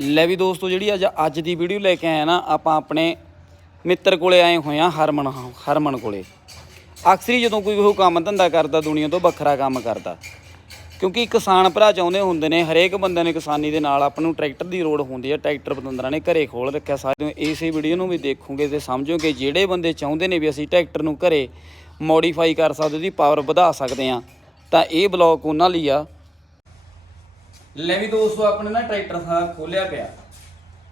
ਲੈ ਵੀ ਦੋਸਤੋ, ਜਿਹੜੀ ਅੱਜ ਅੱਜ ਦੀ ਵੀਡੀਓ ਲੈ ਕੇ ਆਏ ਆ ਨਾ, ਆਪਾਂ ਆਪਣੇ ਮਿੱਤਰ ਕੋਲੇ ਆਏ ਹੋਏ ਆ, ਹਰਮਨ ਹਰਮਨ ਕੋਲੇ। ਅਕਸਰ ਹੀ ਜਦੋਂ ਕੋਈ ਉਹ ਕੰਮ ਧੰਦਾ ਕਰਦਾ ਦੁਨੀਆ ਤੋਂ, ਵੱਖਰਾ ਕੰਮ ਕਰਦਾ। ਕਿਉਂਕਿ ਕਿਸਾਨ ਭਰਾ ਚਾਹੁੰਦੇ ਹੁੰਦੇ ਨੇ, ਹਰੇਕ ਬੰਦੇ ਨੇ ਕਿਸਾਨੀ ਦੇ ਨਾਲ ਆਪਾਂ ਨੂੰ ਟਰੈਕਟਰ ਦੀ ਲੋੜ ਹੁੰਦੀ ਹੈ ਟਰੈਕਟਰ ਪਤੰਦਰਾਂ ਨੇ ਘਰੇ ਖੋਲ ਰੱਖਿਆ। ਸਾਰੇ ਇਸੇ ਵੀਡੀਓ ਨੂੰ ਵੀ ਦੇਖੋਗੇ ਤੇ ਸਮਝੋਗੇ ਜਿਹੜੇ ਬੰਦੇ ਚਾਹੁੰਦੇ ਨੇ ਵੀ ਅਸੀਂ ਟਰੈਕਟਰ ਨੂੰ ਘਰੇ ਮੋਡੀਫਾਈ ਕਰ ਸਕਦੇ, ਉਹਦੀ ਪਾਵਰ ਵਧਾ ਸਕਦੇ ਆ, ਤਾਂ ਇਹ ਬਲੌਗ ਉਹਨਾਂ ਲਈ ਆ। ਲੈ ਵੀ ਦੋਸਤੋ, ਆਪਣੇ ਨਾ ਟਰੈਕਟਰ ਸਾ ਖੋਲਿਆ ਪਿਆ।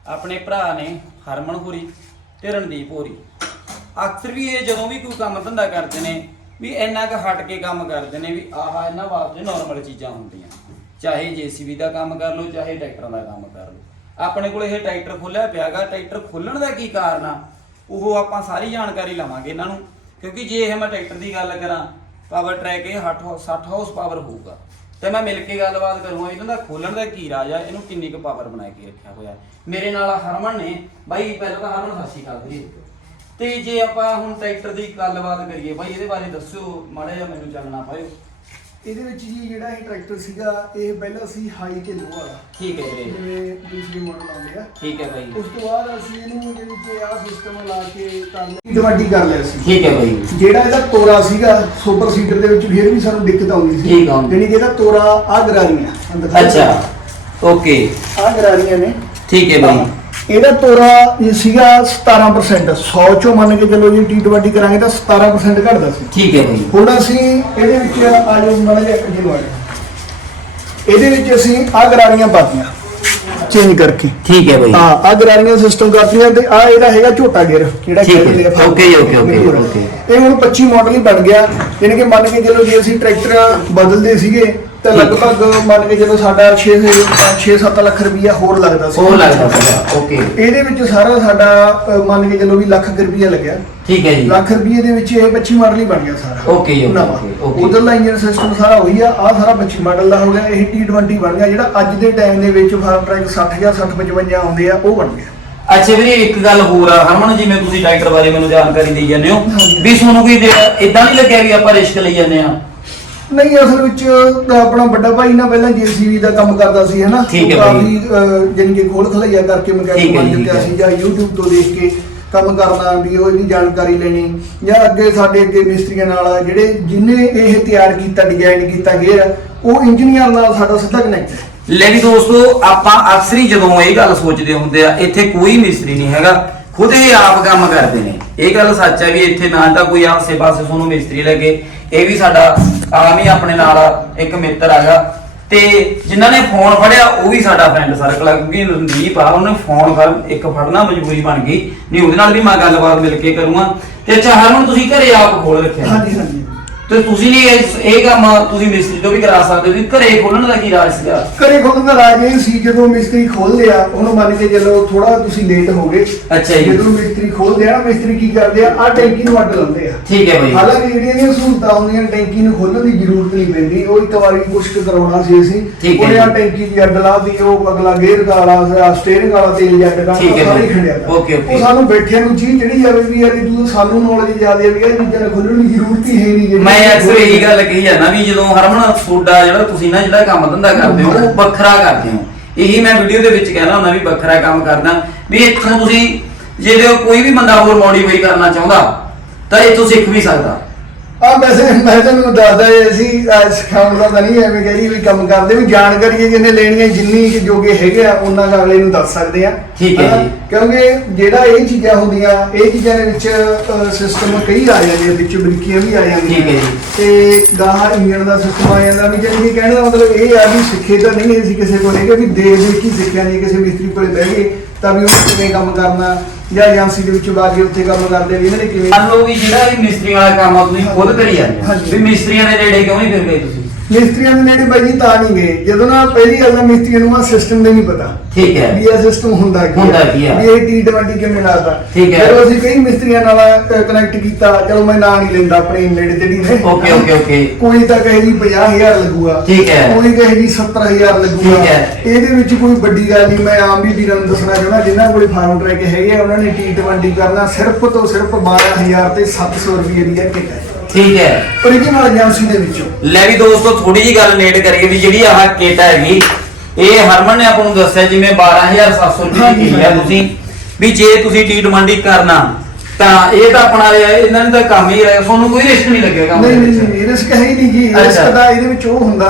ਆਪਣੇ ਭਰਾ ਨੇ ਹਰਮਨ ਹੋਰੀ ਤੇ ਰਣਦੀਪ ਹੋਰੀ। ਅਕਸਰ ਵੀ ਇਹ ਜਦੋਂ ਵੀ ਕੋਈ ਕੰਮ ਧੰਦਾ ਕਰਦੇ ਨੇ, ਵੀ ਇੰਨਾ ਕੁ ਹਟ ਕੇ ਕੰਮ ਕਰਦੇ ਨੇ, ਵੀ ਆਹ ਇਹਨਾਂ ਵਾਸਤੇ ਨਾਰਮਲ ਚੀਜ਼ਾਂ ਹੁੰਦੀਆਂ। ਚਾਹੇ ਜੀਸੀਬੀ ਦਾ ਕੰਮ ਕਰ ਲਓ, ਚਾਹੇ ਟਰੈਕਟਰਾਂ ਦਾ ਕੰਮ ਕਰ ਲਓ। ਆਪਣੇ ਕੋਲ ਇਹ ਟਰੈਕਟਰ ਖੋਲਿਆ ਪਿਆਗਾ। ਟਰੈਕਟਰ ਖੋਲਣ ਦਾ ਕੀ ਕਾਰਨ ਆ? ਉਹ ਆਪਾਂ ਸਾਰੀ ਜਾਣਕਾਰੀ ਲਵਾਂਗੇ ਇਹਨਾਂ ਨੂੰ। ਕਿਉਂਕਿ ਜੇ ਇਹ ਮੈਂ ਟਰੈਕਟਰ ਦੀ ਗੱਲ ਕਰਾਂ ਪਾਵਰ ਟਰੈਕ ਇਹ 60 60 ਹਾਊਸ ਪਾਵਰ ਹੋਊਗਾ। ਤੇ ਮੈਂ ਮਿਲ ਕੇ ਗੱਲਬਾਤ ਕਰੂੰਗਾ, ਇਹਨਾਂ ਦਾ ਖੋਲਣ ਦਾ ਕੀ ਰਾਜ ਆ? ਇਹਨੂੰ ਕਿੰਨੀ ਕੁ ਪਾਵਰ ਬਣਾ ਕੇ ਰੱਖਿਆ ਹੋਇਆ? ਮੇਰੇ ਨਾਲ ਹਰਮਨ ਨੇ। ਬਾਈ, ਪਹਿਲਾਂ ਤਾਂ ਹਰਮਨ, ਸਤਿ ਸ਼੍ਰੀ ਅਕਾਲ ਜੀ। ਤੇ ਜੇ ਆਪਾਂ ਹੁਣ ਟਰੈਕਟਰ ਦੀ ਗੱਲਬਾਤ ਕਰੀਏ, ਬਾਈ, ਇਹਦੇ ਬਾਰੇ ਦੱਸਿਓ, ਮਾੜਾ ਜਿਹਾ ਮੈਨੂੰ ਚੱਲਣਾ ਪਾਇਓ ਇਹਦੇ ਵਿੱਚ ਜੀ ਜਿਹੜਾ ਇਹ ਟਰੈਕਟਰ ਸੀਗਾ ਇਹ ਪਹਿਲਾਂ ਸੀ ਹਾਈ ਤੇ ਲੋ ਵਾਲਾ। ਠੀਕ ਹੈ ਵੀਰੇ। ਜਿਵੇਂ ਦੂਸਰੀ ਮਾਡਲ ਆਉਂਦੇ ਆ। ਠੀਕ ਹੈ ਬਾਈ। ਉਸ ਤੋਂ ਬਾਅਦ ਅਸੀਂ ਇਹਨੂੰ ਜਿਹੜੀ ਕਿ ਆਹ ਸਿਸਟਮ ਲਾ ਕੇ ਕਰ ਲਿਆ। ਡਿਵਾਈਡੀ ਕਰ ਲਿਆ ਸੀ। ਠੀਕ ਹੈ ਬਾਈ। ਜਿਹੜਾ ਇਹਦਾ ਤੋਰਾ ਸੀਗਾ ਸੁਪਰ ਸੀਡਰ ਦੇ ਵਿੱਚ ਫਿਰ ਵੀ ਸਾਨੂੰ ਦਿੱਕਤ ਆਉਂਦੀ ਸੀ। ਠੀਕ ਆ। ਯਾਨੀ ਕਿ ਇਹਦਾ ਤੋਰਾ ਆ ਗਰਾਰੀਆਂ। ਅੱਛਾ। ਓਕੇ ਗਰਾਰੀਆਂ ਨੇ। ਠੀਕ ਹੈ ਬਾਈ। ਇਹਦਾ ਤੋਰਾ ਇਹ ਸੀਗਾ 17% 100 ਚੋਂ ਮੰਨ ਕੇ ਚੱਲੋ ਜੀ ਟੀ ਟਵੈਂਟੀ ਕਰਾਂਗੇ ਤਾਂ 17% ਘਟਦਾ ਸੀ ਠੀਕ ਹੈ ਬਾਈ ਹੁਣ ਅਸੀਂ ਇਹਦੇ ਵਿੱਚ ਆ ਜੋ ਮਾੜਾ ਜਿਹਾ ਅੱਗੇ ਨੂੰ ਆ ਜਾਓ। ਇਹਦੇ ਵਿੱਚ ਅਸੀਂ ਆ ਗਰਾਰੀਆਂ ਪਾਤੀਆਂ ਚੇਂਜ ਕਰਕੇ ਠੀਕ ਹੈ ਬਾਈ ਹਾਂ ਆ ਗਰਾਰੀਆਂ ਸਿਸਟਮ ਕਰਤੀਆਂ ਤੇ ਆ ਇਹਦਾ ਹੈਗਾ ਝੋਟਾ ਗੇਅਰ ਜਿਹੜਾ। ਕਹਿੰਦੇ ਆ ਜੀ, okay, okay, ਮਸ਼ਹੂਰ। okay। ਇਹ ਹੁਣ 25 ਮਾਡਲ ਹੀ ਬਣ ਗਿਆ ਯਾਨੀ ਕਿ ਮੰਨ ਕੇ ਚੱਲੋ ਜੇ ਅਸੀਂ ਟਰੈਕਟਰ ਬਦਲਦੇ ਸੀਗੇ ਤਾਂ। ਲਗਭਗ ਮੰਨ ਕੇ ਚੱਲੋ ਸਾਡਾ 6 6-7 ਲੱਖ ਰੁਪਈਆ ਹੋਰ ਲੱਗਦਾ ਸੀ। ਉਹ ਲੱਗਦਾ ਸੀਗਾ ਓਕੇ। ਇਹਦੇ ਵਿੱਚ ਸਾਰਾ ਸਾਡਾ ਅ, ਮੰਨ ਕੇ ਚੱਲੋ ਵੀ ਲੱਖ ਕੁ ਰੁਪਈਆ ਲੱਗਿਆ। ਠੀਕ ਹੈ ਜੀ। ਲੱਖ ਰੁਪਏ ਦੇ ਵਿੱਚ ਇਹ 25 ਮਾਡਲ ਹੀ ਬਣ ਗਿਆ ਸਾਰਾ। Okay ਜੀ, okay, okay, okay। ਉਧਰਲਾ ਇੰਜਨ ਸਿਸਟਮ ਸਾਰਾ ਉਹੀ ਆ ਆ ਸਾਰਾ 25 ਮਾਡਲ ਦਾ ਹੋ ਗਿਆ ਇਹ T20 ਬਣ ਗਿਆ ਜਿਹੜਾ ਅੱਜ ਦੇ ਟਾਈਮ ਦੇ ਵਿੱਚ ਫਾਰਮ ਟਰੈਕ 60 ਜਾਂ 60 55 ਆਉਂਦੇ ਆ ਉਹ ਬਣ ਗਿਆ। ਅੱਛਾ ਵੀਰੇ ਇੱਕ ਗੱਲ ਹੋਰ ਆ ਹਰਮਨ ਜਿਵੇਂ ਤੁਸੀਂ ਟਰੈਕਟਰ ਬਾਰੇ ਮੈਨੂੰ ਜਾਣਕਾਰੀ ਦੇਈ ਜਾਂਦੇ ਹੋ। ਵੀ ਤੁਹਾਨੂੰ ਕੋਈ ਇਦਾਂ ਨਹੀਂ ਲੱਗਿਆ ਵੀ ਆਪਾਂ ਰਿਸਕ ਲਈ ਜਾਂਦੇ ਆ ਨਹੀਂ ਅਸਲ ਵਿੱਚ ਤਾਂ ਆਪਣਾ ਵੱਡਾ ਭਾਈ ਨਾ ਪਹਿਲਾਂ ਜੀਸੀਬੀ ਦਾ ਕੰਮ ਕਰਦਾ ਸੀ ਹੈਨਾ ਠੀਕ ਹੈ ਉਹ ਭਾਈ। ਕਾਫੀ ਅ, ਜਾਣੀ ਕਿ ਖੋਲ ਖਲਈਆ ਕਰਕੇ ਠੀਕ ਮਕੈਨਿਕ ਹੈ ਬਣ ਠੀਕ ਚੁੱਕਿਆ ਹੈ। ਸੀ ਜਾਂ YouTube ਤੋਂ ਦੇਖ ਕੇ ਕੰਮ ਕਰਨਾ ਵੀ ਉਹ ਇਹਦੀ ਜਾਣਕਾਰੀ ਲੈਣੀ ਜਾਂ ਅੱਗੇ ਸਾਡੇ ਅੱਗੇ ਮਿਸਤਰੀਆਂ ਨਾਲ ਜਿਹੜੇ ਜਿਨੇ ਇਹ ਤਿਆਰ ਕੀਤਾ ਡਿਜ਼ਾਈਨ ਕੀਤਾ ਗੇਅਰ ਉਹ ਇੰਜੀਨੀਅਰ ਨਾਲ ਸਾਡਾ ਸਿੱਧਾ ਕਨੈਕਟ ਹੈ ਲੈ ਵੀ ਦੋਸਤੋ ਆਪਾਂ ਅਕਸਰ ਹੀ ਜਦੋਂ ਇਹ ਗੱਲ ਸੋਚਦੇ ਹੁੰਦੇ ਆ ਇੱਥੇ ਕੋਈ ਮਿਸਤਰੀ ਨਹੀਂ ਹੈਗਾ ਖੁਦ ਇਹ ਆਪ ਕੰਮ ਕਰਦੇ ਨੇ ਇਹ ਗੱਲ ਸੱਚ ਹੈ ਵੀ ਇੱਥੇ ਨਾ ਤਾਂ ਕੋਈ ਆਸੇ ਪਾਸੇ ਤੁਹਾਨੂੰ ਮਿਸਤਰੀ ਲੱਗੇ ਇਹ ਵੀ ਸਾਡਾ ਆਮ ਹੀ ਆਪਣੇ ਨਾਲ ਇੱਕ ਮਿੱਤਰ ਹੈਗਾ। ਤੇ ਜਿਨ੍ਹਾਂ ਨੇ ਫੋਨ ਫੜਿਆ, ਉਹ ਵੀ ਸਾਡਾ ਫਰੈਂਡ ਸਰਕਲ ਆ, ਕਿਉਂਕਿ ਰਣਦੀਪ ਆ ਉਹਨੇ ਫੋਨ ਫੜ, ਇੱਕ ਫੜਨਾ ਮਜਬੂਰੀ ਬਣ ਗਈ। ਨਹੀਂ, ਉਹਦੇ ਨਾਲ ਵੀ ਮੈਂ ਗੱਲਬਾਤ ਮਿਲ ਕੇ ਕਰੂੰਗਾ। ਤੇ ਅੱਛਾ, ਹਰਮਨ, ਤੁਸੀਂ ਘਰੇ ਆਪ ਖੋਲ ਰੱਖਿਆ। ਹਾਂਜੀ ਹਾਂਜੀ। ਤੇ ਤੁਸੀਂ ਨਹੀਂ ਇਸ- ਇਹ ਕੰਮ ਤੁਸੀਂ ਮਿਸਤਰੀ ਤੋਂ ਵੀ ਕਰਾ ਸਕਦੇ ਹੋ ਤੁਸੀਂ ਘਰੇ ਖੋਲਣ ਦਾ ਕੀ ਰਾਜ ਸੀਗਾ ਘਰੇ ਖੋਲਣ ਦਾ ਰਾਜ ਇਹ ਸੀ ਜਦੋਂ ਮਿਸਤਰੀ ਖੋਲ ਲਿਆ ਉਹਨੂੰ ਮੰਨ ਕੇ ਚੱਲੋ ਥੋੜਾ ਤੁਸੀਂ ਲੇਟ ਹੋ ਗਏ ਅੱਛਾ ਜੀ। ਜਦੋਂ ਮਿਸਤਰੀ ਖੋਲਦੇ ਆ ਨਾ ਮਿਸਤਰੀ ਕੀ ਕਰਦੇ ਆ ਆ ਟੈਂਕੀ ਨੂੰ ਅੱਡ ਲਾਉਂਦੇ ਆ ਠੀਕ ਹੈ ਬਾਈ ਹਾਲਾਂਕਿ ਜਿਹੜੀਆਂ ਇਹ ਸਹੂਲਤਾਂ ਹੁੰਦੀਆਂ ਟੈਂਕੀ ਨੂੰ ਖੋਲਣ ਦੀ ਜ਼ਰੂਰਤ ਨਹੀਂ ਪੈਂਦੀ ਉਹ ਇੱਕ ਵਾਰੀ ਕੁਛ ਕੁ ਕਰਾਉਣਾ ਸੀ ਅਸੀਂ ਠੀਕ ਹੈ ਉਹਨੇ ਆ ਜੀ। ਟੈਂਕੀ ਦੀ ਅੱਡ ਲਾਤੀ ਉਹ ਅਗਲਾ ਗੇਅਰ ਵਾਲਾ ਸਟੀਅਰਿੰਗ ਵਾਲਾ ਤੇਲ ਜੱਟ ਦਾ ਠੀਕ ਹੈ ਜੀ। Okay, okay। ਉਹ ਸਾਨੂੰ ਬੈਠਿਆਂ ਨੂੰ ਚੀਜ਼ ਜਿਹੜੀ ਜਾਵੇ ਵੀ ਯਾਰ ਇਹ ਤੂੰ ਸਾਨੂੰ ਨੌਲੇਜ ਜ਼ਿਆਦਾ ਵੀ ਇਹ ਚੀਜ਼ਾਂ ਨੂੰ ਖੋਲਣ ਦੀ ਜ਼ਰੂਰਤ ਹੀ ਹੈ ਨਹੀਂ ਜਿਹੜੀ- ਮੈਂ ਅਕਸਰ ਇਹੀ ਗੱਲ ਕਹੀ ਨਾ ਵੀ ਜਦੋਂ ਹਰਮਨ ਤੁਹਾਡਾ ਜਿਹੜਾ ਤੁਸੀਂ ਨਾ ਜਿਹੜਾ ਕੰਮ ਧੰਦਾ ਕਰਦੇ ਹੋ ਉਹ ਵੱਖਰਾ ਕਰਦੇ ਹੋ। ਇਹੀ ਮੈਂ ਵੀਡੀਓ ਦੇ ਵਿੱਚ ਕਹਿਣਾ ਹੁੰਦਾ ਵੀ ਵੱਖਰਾ ਕੰਮ ਕਰਦਾ ਵੀ ਇੱਥੋਂ ਤੁਸੀਂ ਜੇ ਕੋਈ ਵੀ ਬੰਦਾ ਹੋਰ ਮੋਡੀਫਾਈ ਕਰਨਾ ਚਾਹੁੰਦਾ ਤਾਂ ਇੱਥੋਂ ਸਿੱਖ ਵੀ ਸਕਦਾ। ਆ ਵੈਸੇ ਮੈਂ ਤੁਹਾਨੂੰ ਦੱਸਦਾ ਇਹ ਅਸੀਂ ਅਹ, ਸਿਖਾਉਣ ਦਾ ਤਾਂ ਨਹੀਂ ਐਵੇਂ ਕਹੀ ਵੀ ਕੰਮ ਕਰਦੇ ਵੀ ਜਾਣਕਾਰੀ ਜਿਹਨੇ ਲੈਣੀ ਹੈ ਜਿੰਨੀ ਕਿ ਜੋਗੇ ਹੈਗੇ ਆ ਉਹਨਾਂ ਕੁ ਅਗਲੇ ਨੂੰ ਦੱਸ ਸਕਦੇ ਆ ਠੀਕ ਹੈ ਹਨਾ? ਜੀ। ਕਿਉਂਕਿ ਜਿਹੜਾ ਇਹ ਚੀਜ਼ਾਂ ਹੁੰਦੀਆਂ ਇਹ ਚੀਜ਼ਾਂ ਦੇ ਵਿੱਚ ਸਿਸਟਮ ਕਈ ਆ ਜਾਂਦੇ ਆ ਵਿੱਚ ਬਰੀਕੀਆਂ ਵੀ ਆ ਜਾਂਦੀਆਂ ਠੀਕ ਹੈ ਜੀ। ਤੇ ਗਾਹਾਂ ਇੰਜਣ ਦਾ ਸਿਸਟਮ ਆ ਜਾਂਦਾ ਵੀ ਕਿ ਕਹਿਣ ਦਾ ਮਤਲਬ ਇਹ ਆ ਵੀ ਸਿੱਖੇ ਤਾਂ ਨਹੀਂ ਅਸੀਂ ਕਿਸੇ ਕੋਲ ਹੈਗੇ ਵੀ ਦੇਖ ਦੇਖ ਕੇ ਸਿੱਖਿਆ ਨਹੀਂ ਕਿਸੇ ਮਿਸਤਰੀ ਕੋਲੇ ਬਹਿ ਗਏ ਤਾਂ ਵੀ ਉਹ ਕਿਵੇਂ ਕੰਮ ਕਰਨਾ ਜਾਂ ਏਜੰਸੀ ਦੇ ਵਿੱਚ ਬਾਗੇ ਉੱਥੇ ਕੰਮ ਕਰਦੇ ਵੀ ਇਹਨਾਂ ਨੇ ਕਿਵੇਂ ਮੰਨ ਲਓ ਵੀ ਜਿਹੜਾ ਇਹ ਮਿਸਤਰੀਆਂ ਵਾਲਾ ਕੰਮ ਆ ਤੁਸੀਂ ਖੁਦ ਕਰੀ ਜਾਂਦੇ ਹੋ ਹਾਂਜੀ। ਵੀ ਮਿਸਤਰੀਆਂ ਦੇ ਨੇੜੇ ਕਿਉਂ ਨਹੀਂ ਫਿਰ ਗਏ ਤੁਸੀਂ ਮਿਸਤਰੀਆਂ ਦੇ ਨੇੜੇ ਬਾਈ ਜੀ ਤਾਂ ਨਹੀਂ ਗਏ। ਜਦੋਂ ਨਾ ਪਹਿਲੀ ਗੱਲ ਤਾਂ ਮਿਸਤਰੀਆਂ ਨੂੰ ਆ ਸਿਸਟਮ ਦਾ ਨਹੀਂ ਪਤਾ। ਠੀਕ ਹੈ। ਵੀ ਇਹ ਸਿਸਟਮ ਹੁੰਦਾ ਕੀ ਹੁੰਦਾ ਕੀ ਆ। ਵੀ ਇਹ T20 ਕਿਵੇਂ ਲੱਗਦਾ। ਠੀਕ ਹੈ। ਜਦੋਂ ਅਸੀਂ ਕਈ ਮਿਸਤਰੀਆਂ ਨਾਲ ਕਨੈਕਟ ਕੀਤਾ ਚਲੋ ਮੈਂ ਨਾਂ ਨਹੀਂ ਲੈਂਦਾ ਆਪਣੇ ਨੇੜੇ ਤੇੜੀ ਨੇ ਓਕੇ ਓਕੇ ਓਕੇ। ਕੋਈ ਤਾਂ ਕਹੇ ਜੀ 50000 ਲੱਗੂਗਾ। ਠੀਕ ਹੈ। ਕੋਈ ਕਹੇ ਜੀ 70000 ਲੱਗੂਗਾ। ਠੀਕ ਹੈ। ਇਹਦੇ ਵਿੱਚ ਕੋਈ ਵੱਡੀ ਗੱਲ ਨਹੀਂ। ਮੈਂ ਆਮ ਵੀ ਵੀਰਾਂ ਨੂੰ ਦੱਸਣਾ ਚਾਹੁੰਦਾ ਜਿਨ੍ਹਾਂ ਕੋਲੇ ਫਾਰਮ ਟਰੈਕ ਹੈਗੇ ਆ ਉਹਨਾਂ ਨੇ T20 ਕਰਨਾ ਸਿਰਫ ਤੋਂ ਸਿਰਫ 12000 ਤੇ 700 ਰੁਪਏ ਦੀ ਹੈ ਕਿਟ ਹੈ ਠੀਕ ਹੈ। Origignal ਏਜੰਸੀ ਦੇ ਵਿੱਚੋਂ। ਲੈ ਵੀ ਦੋਸਤੋ ਥੋੜੀ ਜੀ ਗੱਲ ਨੇੜ ਕਰੀਏ ਵੀ ਜਿਹੜੀ ਆਹ ਕਿਟ ਹੈਗੀ ਇਹ ਹਰਮਨ ਨੇ ਆਪਾਂ ਨੂੰ ਦੱਸਿਆ ਜਿਵੇਂ 12700 ਰੁਪਏ ਦੀ ਹੈ। ਤੁਸੀਂ। ਵੀ ਜੇ ਤੁਸੀਂ ਡੀਡ ਮੰਡੀ ਕਰਨਾ ਤਾਂ ਇਹ ਤਾਂ ਆਪਣਾ ਰਿਹਾ ਇਹਨਾਂ ਨੇ ਤਾਂ ਕੰਮ ਹੀ ਰਿਹਾ ਤੁਹਾਨੂੰ ਕੋਈ ਰਿਸਕ ਨਹੀਂ ਲੱਗੇਗਾ ਨਹੀਂ ਨਹੀਂ ਨਹੀਂ ਰਿਸਕ ਹੈ ਹੀ ਨਹੀਂ ਜੀ। ਰਿਸਕ ਦਾ ਇਹਦੇ ਵਿੱਚ ਉਹ ਹੁੰਦਾ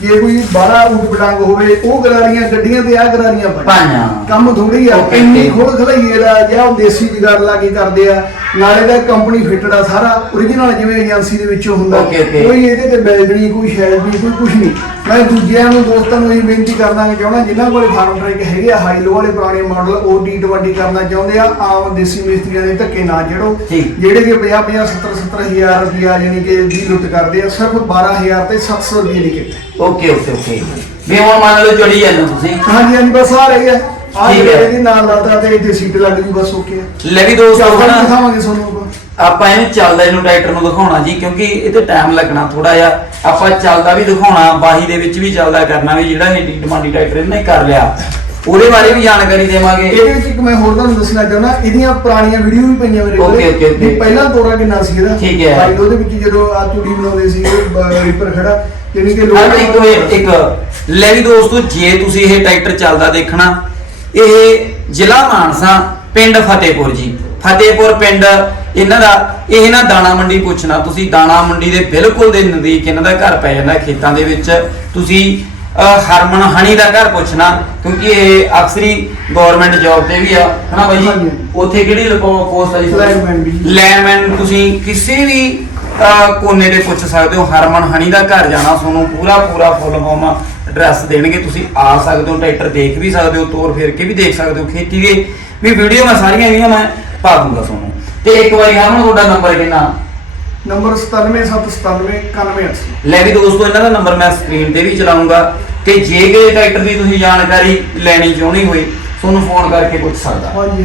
ਜੇ ਕੋਈ ਬਾਹਲਾ ਉਟ ਪਟਾਂਗ ਹੋਵੇ ਉਹ ਗਰਾਰੀਆਂ ਗੱਡੀਆਂ ਤੇ ਆ ਗਰਾਰੀਆਂ ਪਾਈਆਂ। ਕੰਮ ਥੋੜੀ ਆ ਇੰਨੀ. ਖੋਲ ਖਲਾਈਏ ਦਾ ਜਾਂ ਉਹ ਦੇਸੀ ਜੁਗਾੜ ਲਾ ਕੇ ਕਰਦੇ ਆ ਨਾਲੇ ਦਾ ਕੰਪਨੀ ਫਿੱਟਡ ਆ ਸਾਰਾ origignal ਜਿਵੇਂ ਏਜੰਸੀ ਦੇ ਵਿੱਚੋਂ ਹੁੰਦਾ. ਕੋਈ ਇਹਦੇ ਤੇ ਬੈਲਡਣੀ ਕੋਈ ਸ਼ੈਲ ਨਹੀਂ ਕੋਈ ਕੁਝ ਨਹੀਂ ਮੈਂ ਦੂਜਿਆਂ ਨੂੰ ਦੋਸਤਾਂ ਨੂੰ ਇਹ ਬੇਨਤੀ ਕਰਨਾ ਚਾਹੁੰਦਾ ਜਿਨ੍ਹਾਂ ਕੋਲੇ ਫਾਰਮ ਟਰੈਕ ਹੈਗੇ ਆ ਹਾਈ ਲੋ ਵਾਲੇ ਪੁਰਾਣੇ ਮਾਡਲ ਉਹ ਡੀ 20 ਕਰਨਾ ਚਾਹੁੰਦੇ ਆ ਆਮ ਦੇਸੀ ਮਿਸਤਰੀਆਂ ਦੇ ਧੱਕੇ ਨਾ ਜੜੋ। ਜਿਹੜੇ ਕਿ 50 50 70 70 ਹਜ਼ਾਰ ਰੁਪਿਆ ਯਾਨੀ ਕਿ ਦੀ ਲੁੱਟ ਕਰਦੇ ਆ ਸਿਰਫ 12000 ਤੇ 700 ਰੁਪਏ ਦੀ ਕਿੱਟ ਓਕੇ ਓਕੇ ਓਕੇ ਵੀ ਹੁਣ ਮੰਨ ਲਓ ਚੜੀ ਜਾਂਦੇ ਤੁਸੀਂ। ਹਾਂਜੀ ਹਾਂਜੀ ਬਸ ਆ ਰਹੀ ਹੈ। ਆ ਠੀਕ ਹੈ। ਜਿਹੜੇ ਇਹਦੇ ਨਾਲ ਲਾਤਾ ਤੇ ਇੱਥੇ ਸੀਟ ਲੱਗ ਜੂ ਬਸ ਓਕੇ ਲੈ ਵੀ ਦੋਸਤੋ ਚੱਲਦਾ ਹਨਾ ਦਿਖਾਵਾਂਗੇ ਤੁਹਾਨੂੰ ਆਪਾਂ। ਆਪਾਂ ਇਹਨੂੰ ਚੱਲਦਾ ਇਹਨੂੰ ਟਰੈਕਟਰ ਨੂੰ ਦਿਖਾਉਣਾ ਜੀ ਕਿਉਂਕਿ ਇਹ ਤੇ ਟਾਈਮ ਲੱਗਣਾ ਥੋੜਾ ਜਿਹਾ। ਆਪਾਂ ਚੱਲਦਾ ਵੀ ਦਿਖਾਉਣਾ ਬਾਹੀ ਦੇ ਵਿੱਚ ਵੀ ਚੱਲਦਾ ਕਰਨਾ ਵੀ ਜਿਹੜਾ ਇਹ ਡਿਮਾਂਡੀ ਟਰੈਕਟਰ ਇਹਨੇ ਕਰ ਲਿਆ। ਉਹਦੇ ਬਾਰੇ ਵੀ ਜਾਣਕਾਰੀ ਦੇਵਾਂਗੇ। ਇਹਦੇ ਵਿੱਚ ਇੱਕ ਮੈਂ ਹੋਰ ਤੁਹਾਨੂੰ ਦੱਸਣਾ ਚਾਹੁੰਦਾ ਇਹਦੀਆਂ ਪੁਰਾਣੀਆਂ ਵੀਡੀਓ ਵੀ ਪਈਆਂ ਮੇਰੇ ਕੋਲ। Okay, okay, okay. ਪਹਿਲਾਂ ਤੋਰਾ ਕਿੰਨਾ ਸੀ ਇਹਦਾ? ਠੀਕ ਹੈ। ਭਾਈ ਉਹਦੇ ਵਿੱਚ ਜਦੋਂ ਆ ਤੂੜੀ ਬਣਾਉਂਦੇ ਸੀ ਉਹ ਰੀਪਰ ਖੜਾ ਯਾਨੀ ਕਿ ਲੋਕ ਇੱਕ ਇੱਕ ਲੈ ਵੀ ਦੋਸਤੋ ਜੇ ਤੁਸੀਂ ਇਹ ਟਰੈਕਟਰ ਚੱਲਦਾ ਦੇਖਣਾ ਇਹ ਜ਼ਿਲ੍ਹਾ ਮਾਨਸਾ ਪਿੰਡ ਫਤਿਹਪੁਰ ਜੀ। ਫਤਿਹਪੁਰ ਪਿੰਡ ਇਹਨਾਂ ਦਾ ਇਹ ਨਾ ਦਾਣਾ ਮੰਡੀ ਪੁੱਛਣਾ ਤੁਸੀਂ ਦਾਣਾ ਮੰਡੀ ਦੇ ਬਿਲਕੁਲ ਦੇ ਨਜ਼ਦੀਕ ਇਹਨਾਂ ਦਾ ਘਰ ਪੈ ਜਾਂਦਾ ਖੇਤਾਂ ਦੇ ਵਿੱਚ। ਤੁਸੀਂ ਹਰਮਨ ਹਣੀ ਦਾ ਘਰ ਪੁੱਛਣਾ ਕਿਉਂਕਿ ਇਹ ਅਕਸਰੀ ਗਵਰਨਮੈਂਟ ਜੌਬ ਤੇ ਵੀ ਆ ਹਨਾ ਬਾਈ ਜੀ ਹਾਂਜੀ। ਉੱਥੇ ਕਿਹੜੀ ਪੋਸਟ ਆ ਜੀ ਤੁਹਾਡੀ? Lineman ਵੀ। ਲੈਂਡਮੈਨ ਤੁਸੀਂ ਕਿਸੇ ਵੀ ਅਹ, ਕੋਨੇ ਤੇ ਪੁੱਛ ਸਕਦੇ ਹੋ ਹਰਮਨ ਹਣੀ ਦਾ ਘਰ ਜਾਣਾ ਤੁਹਾਨੂੰ ਪੂਰਾ ਪੂਰਾ ਫੁੱਲ ਫਾਰਮ ਐਡਰੈਸ ਦੇਣਗੇ ਤੁਸੀਂ ਆ ਸਕਦੇ ਹੋ ਟਰੈਕਟਰ ਦੇਖ ਵੀ ਸਕਦੇ ਹੋ ਤੋਰ ਫੇਰ ਕੇ ਵੀ ਦੇਖ ਸਕਦੇ ਹੋ ਖੇਤੀ ਦੇ ਵੀ ਵੀਡੀਓ ਮੈਂ ਸਾਰੀਆਂ ਜਿਹੜੀਆਂ ਮੈਂ ਪਾ ਦੂੰਗਾ ਤੁਹਾਨੂੰ ਤੇ ਇੱਕ ਵਾਰੀ ਹਰਮਨ ਤੁਹਾਡਾ ਨੰਬਰ ਕਿੰਨਾ ਨੰਬਰ 97799180 ਲੈ ਵੀ ਦੋਸਤੋ ਇਹਨਾਂ ਦਾ ਨੰਬਰ ਮੈਂ ਸਕਰੀਨ ਤੇ ਵੀ ਚਲਾਉਂਗਾ ਤੇ ਜੇ ਕਿਸੇ ਟਰੈਕਟਰ ਦੀ ਤੁਸੀਂ ਜਾਣਕਾਰੀ ਲੈਣੀ ਚਾਹੁੰਦੀ ਹੋਈ ਤੁਹਾਨੂੰ ਫੋਨ ਕਰਕੇ ਪੁੱਛ ਸਕਦਾ। ਹਾਂਜੀ।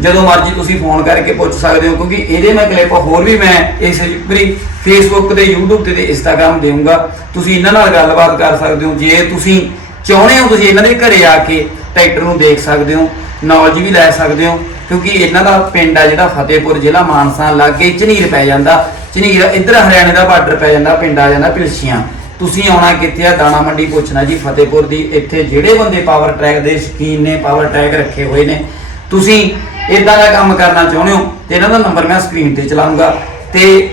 ਜਦੋਂ ਮਰਜ਼ੀ ਤੁਸੀਂ ਫੋਨ ਕਰਕੇ ਪੁੱਛ ਸਕਦੇ ਹੋ ਕਿਉਂਕਿ ਇਹਦੇ ਮੈਂ ਕਲਿੱਪ ਹੋਰ ਵੀ ਮੈਂ ਇਸ ਵਾਰੀ ਫੇਸਬੁੱਕ ਤੇ YouTube ਤੇ ਤੇ Instagram ਦੇਵਾਂਗਾ ਤੁਸੀਂ ਇਹਨਾਂ ਨਾਲ ਗੱਲਬਾਤ ਕਰ ਸਕਦੇ ਹੋ। ਜੇ ਤੁਸੀਂ ਚਾਹੁੰਦੇ ਹੋ ਤੁਸੀਂ ਇਹਨਾਂ ਦੇ ਘਰੇ ਆ ਕੇ ਟਰੈਕਟਰ ਨੂੰ ਦੇਖ ਸਕਦੇ ਹੋ ਨੌਲੇਜ ਵੀ ਲੈ ਸਕਦੇ ਹੋ ਕਿਉਂਕਿ ਇਹਨਾਂ ਦਾ ਪਿੰਡ ਆ ਜਿਹੜਾ ਫਤਿਹਪੁਰ ਜ਼ਿਲ੍ਹਾ ਮਾਨਸਾ ਲਾਗੇ ਝਨੀਰ ਪੈ ਜਾਂਦਾ। ਝਨੀਰ ਇੱਧਰ ਹਰਿਆਣੇ ਦਾ ਬਾਰਡਰ ਪੈ ਜਾਂਦਾ, ਪਿੰਡ ਆ ਜਾਂਦਾ, ਪਿਲਸੀਆਂ। ਤੁਸੀਂ ਆਉਣਾ ਕਿੱਥੇ ਆ? ਦਾਣਾ ਮੰਡੀ ਪੁੱਛਣਾ ਜੀ, ਫਤਿਹਪੁਰ ਦੀ। ਇੱਥੇ ਜਿਹੜੇ ਬੰਦੇ ਪਾਵਰ ਟਰੈਕ ਦੇ ਸ਼ਕੀਨ ਨੇ ਪਾਵਰ ਟਰੈਕ ਰੱਖੇ ਹੋਏ ਨੇ, ਤੁਸੀਂ ਇਦਾਂ ਦਾ ਕੰਮ ਕਰਨਾ ਚਾਹੁੰਦੇ ਹੋ, ਤੇ ਇਹਨਾਂ ਦਾ ਨੰਬਰ ਮੈਂ ਸਕਰੀਨ ਤੇ ਚਲਾਉਂਗਾ। ਤੇ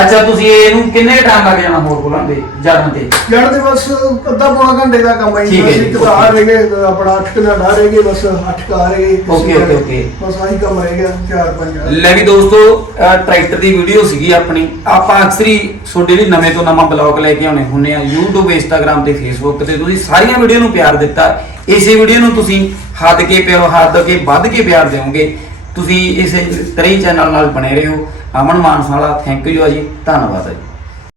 ਅੱਛਾ ਤੁਸੀਂ ਇਹਨੂੰ ਕਿੰਨੇ ਟਾਈਮ ਲੱਗ ਜਾਣਾ ਹੋਰ ਬੋਲਾਂ ਦੇ ਜਾਣ ਤੇ? ਜੜ ਦੇ ਬਸ ਅੱਧਾ ਪੌਣਾ ਘੰਟੇ ਦਾ ਕੰਮ ਹੈ ਜੀ ਠੀਕ ਹੈ ਬਸ ਜੀ, ਇੱਕ ਤਾਂ ਆ. ਰਹਿ ਗਏ ਆਪਣਾ 8 ਕਿਲਾ ਡਾ ਰਹਿ ਗਏ ਬਸ 8 ਕਾ ਰਹਿ ਗਏ Okay, okay, okay. ਬਸ ਆਹੀ ਕੰਮ ਰਹਿ ਗਿਆ 4 5 ਲੈ ਵੀ ਦੋਸਤੋ ਅਹ ਟਰੈਕਟਰ ਦੀ ਵੀਡੀਓ ਸੀਗੀ ਆਪਣੀ। ਆਪਾਂ ਅਕਸਰੀ ਤੁਹਾਡੇ ਲਈ ਨਵੇਂ ਤੋਂ ਨਵਾਂ ਬਲੌਗ ਲੈ ਕੇ ਆਉਣੇ ਹੁੰਨੇ ਆ YouTube Instagram ਤੇ Facebook ਤੇ। ਤੁਸੀਂ ਸਾਰੀਆਂ ਵੀਡੀਓ ਨੂੰ ਪਿਆਰ ਦਿੱਤਾ। ਇਸੇ ਵੀਡੀਓ ਨੂੰ ਤੁਸੀਂ ਹੱਦ ਕੇ ਪਿਆਰ ਹੱਦ ਕੇ ਵੱਧ ਕੇ ਪਿਆਰ ਦਿਓਗੇ। ਤੁਸੀਂ ਇਸੇ ਤਰ੍ਹਾਂ ਹੀ ਚੈਨਲ ਨਾਲ ਬਣੇ ਰਹੋ। ਅਮਨ ਮਾਨਸ ਵਾਲਾ ਥੈਂਕ ਯੂ ਆ ਜੀ ਧੰਨਵਾਦ ਆ ਜੀ।